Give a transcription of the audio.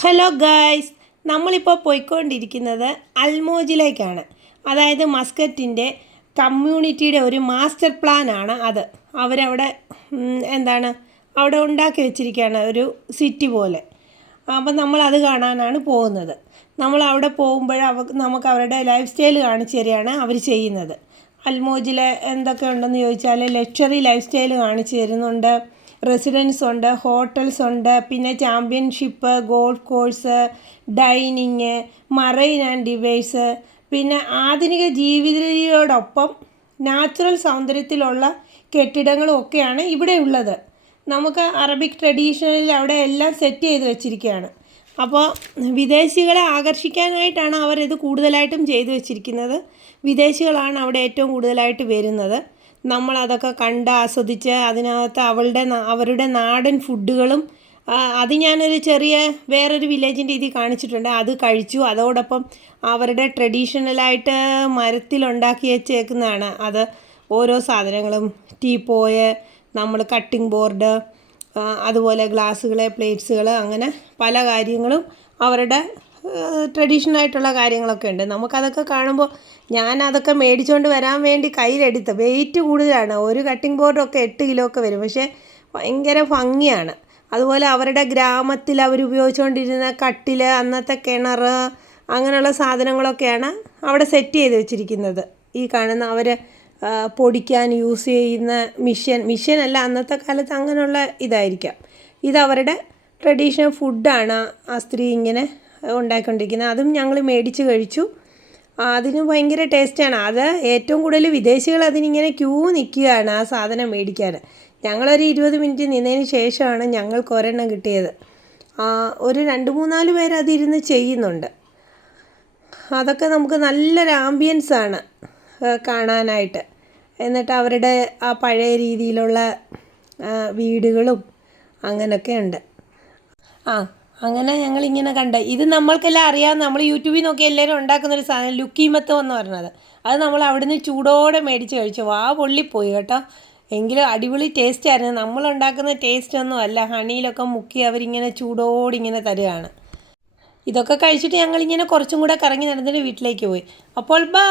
Hello guys, നമ്മളിപ്പോൾ പോയിക്കൊണ്ടിരിക്കുന്നത് അൽമോജിലേക്കാണ്. അതായത് മസ്കറ്റിൻ്റെ കമ്മ്യൂണിറ്റിയുടെ ഒരു മാസ്റ്റർ പ്ലാനാണ് അത്. അവരവിടെ അവിടെ ഉണ്ടാക്കി വെച്ചിരിക്കുകയാണ് ഒരു സിറ്റി പോലെ. അപ്പം നമ്മളത് കാണാനാണ് പോകുന്നത്. നമ്മൾ അവിടെ പോകുമ്പോൾ നമുക്ക് അവരുടെ ലൈഫ് സ്റ്റൈൽ കാണിച്ചു തരികയാണ് അവർ ചെയ്യുന്നത്. അൽമോജിൽ എന്തൊക്കെ ഉണ്ടെന്ന് ചോദിച്ചാൽ ലക്ഷറി ലൈഫ് സ്റ്റൈൽ കാണിച്ചു തരുന്നുണ്ട്. റെസിഡൻസ് ഉണ്ട്, ഹോട്ടൽസ് ഉണ്ട്, പിന്നെ championship, golf course, dining, marine and device, പിന്നെ ആധുനിക ജീവിതയോടൊപ്പം നാച്ചുറൽ സൗന്ദര്യത്തിലുള്ള കെട്ടിടങ്ങളും ഒക്കെയാണ് ഇവിടെ ഉള്ളത്. നമുക്ക് അറബിക് ട്രഡീഷണലിൽ അവിടെ എല്ലാം സെറ്റ് ചെയ്ത് വെച്ചിരിക്കുകയാണ്. അപ്പോൾ വിദേശികളെ ആകർഷിക്കാനായിട്ടാണ് അവരിത് കൂടുതലായിട്ടും ചെയ്തു വെച്ചിരിക്കുന്നത്. വിദേശികളാണ് അവിടെ ഏറ്റവും കൂടുതലായിട്ട് വരുന്നത്. നമ്മളതൊക്കെ കണ്ട് ആസ്വദിച്ച് അതിനകത്ത് അവരുടെ നാടൻ ഫുഡുകളും അത് ഞാനൊരു വേറൊരു വില്ലേജിൻ്റെ ഇതിൽ കാണിച്ചിട്ടുണ്ട്. അത് കഴിച്ചു. അതോടൊപ്പം അവരുടെ ട്രഡീഷണലായിട്ട് മരത്തിലുണ്ടാക്കി വെച്ചേക്കുന്നതാണ് അത്. ഓരോ സാധനങ്ങളും ടീപ്പോയ്, നമ്മൾ കട്ടിംഗ് ബോർഡ്, അതുപോലെ ഗ്ലാസ്സുകൾ, പ്ലേറ്റ്സുകൾ, അങ്ങനെ പല കാര്യങ്ങളും അവരുടെ ട്രഡീഷണലായിട്ടുള്ള കാര്യങ്ങളൊക്കെ ഉണ്ട്. നമുക്കതൊക്കെ കാണുമ്പോൾ ഞാനതൊക്കെ മേടിച്ചുകൊണ്ട് വരാൻ വേണ്ടി കയ്യിലെടുത്ത്, വെയിറ്റ് കൂടുതലാണ്. ഒരു കട്ടിംഗ് ബോർഡൊക്കെ 8 കിലോ ഒക്കെ വരും. പക്ഷേ ഭയങ്കര ഭംഗിയാണ്. അതുപോലെ അവരുടെ ഗ്രാമത്തിൽ അവർ ഉപയോഗിച്ചുകൊണ്ടിരുന്ന കട്ടിൽ, അന്നത്തെ കിണർ, അങ്ങനെയുള്ള സാധനങ്ങളൊക്കെയാണ് അവിടെ സെറ്റ് ചെയ്ത് വെച്ചിരിക്കുന്നത്. ഈ കാണുന്ന അവർ പൊടിക്കാൻ യൂസ് ചെയ്യുന്ന മിഷ്യനല്ല, അന്നത്തെ കാലത്ത് അങ്ങനെയുള്ള ഇതായിരിക്കാം. ഇതവരുടെ ട്രഡീഷണൽ ഫുഡാണ് ആ സ്ത്രീ ഇങ്ങനെ ഉണ്ടാക്കിക്കൊണ്ടിരിക്കുന്നത്. അതും ഞങ്ങൾ മേടിച്ച് കഴിച്ചു. അതിന് ഭയങ്കര ടേസ്റ്റാണ്. അത് ഏറ്റവും കൂടുതൽ വിദേശികൾ അതിനിങ്ങനെ ക്യൂ നിൽക്കുകയാണ് ആ സാധനം മേടിക്കാൻ. ഞങ്ങളൊരു 20 മിനിറ്റ് നിന്നതിന് ശേഷമാണ് ഞങ്ങൾക്ക് ഒരെണ്ണം കിട്ടിയത്. ഒരു 2-3-4 പേര് അതിരുന്ന് ചെയ്യുന്നുണ്ട്. അതൊക്കെ നമുക്ക് നല്ലൊരു ആംബിയൻസാണ് കാണാനായിട്ട്. എന്നിട്ട് അവരുടെ ആ പഴയ രീതിയിലുള്ള വീടുകളും അങ്ങനെയൊക്കെ ഉണ്ട്. അങ്ങനെ ഞങ്ങളിങ്ങനെ കണ്ട്, ഇത് നമ്മൾക്കെല്ലാം അറിയാം. നമ്മൾ യൂട്യൂബിൽ നോക്കി എല്ലാവരും ഉണ്ടാക്കുന്നൊരു സാധനം ലുക്കീമത്തം എന്ന് പറഞ്ഞത്. അത് നമ്മൾ അവിടുന്ന് ചൂടോടെ മേടിച്ച് കഴിച്ചു. പൊള്ളിപ്പോയി കേട്ടോ. എങ്കിലും അടിപൊളി ടേസ്റ്റ് ആയിരുന്നു. നമ്മളുണ്ടാക്കുന്ന ടേസ്റ്റ് ഒന്നും അല്ല. ഹണിയിലൊക്കെ മുക്കി അവരിങ്ങനെ ചൂടോടിങ്ങനെ തരുകയാണ്. ഇതൊക്കെ കഴിച്ചിട്ട് ഞങ്ങളിങ്ങനെ കുറച്ചും കൂടെ കറങ്ങി നടന്നിട്ട് വീട്ടിലേക്ക് പോയി. അപ്പോൾ ബൈ.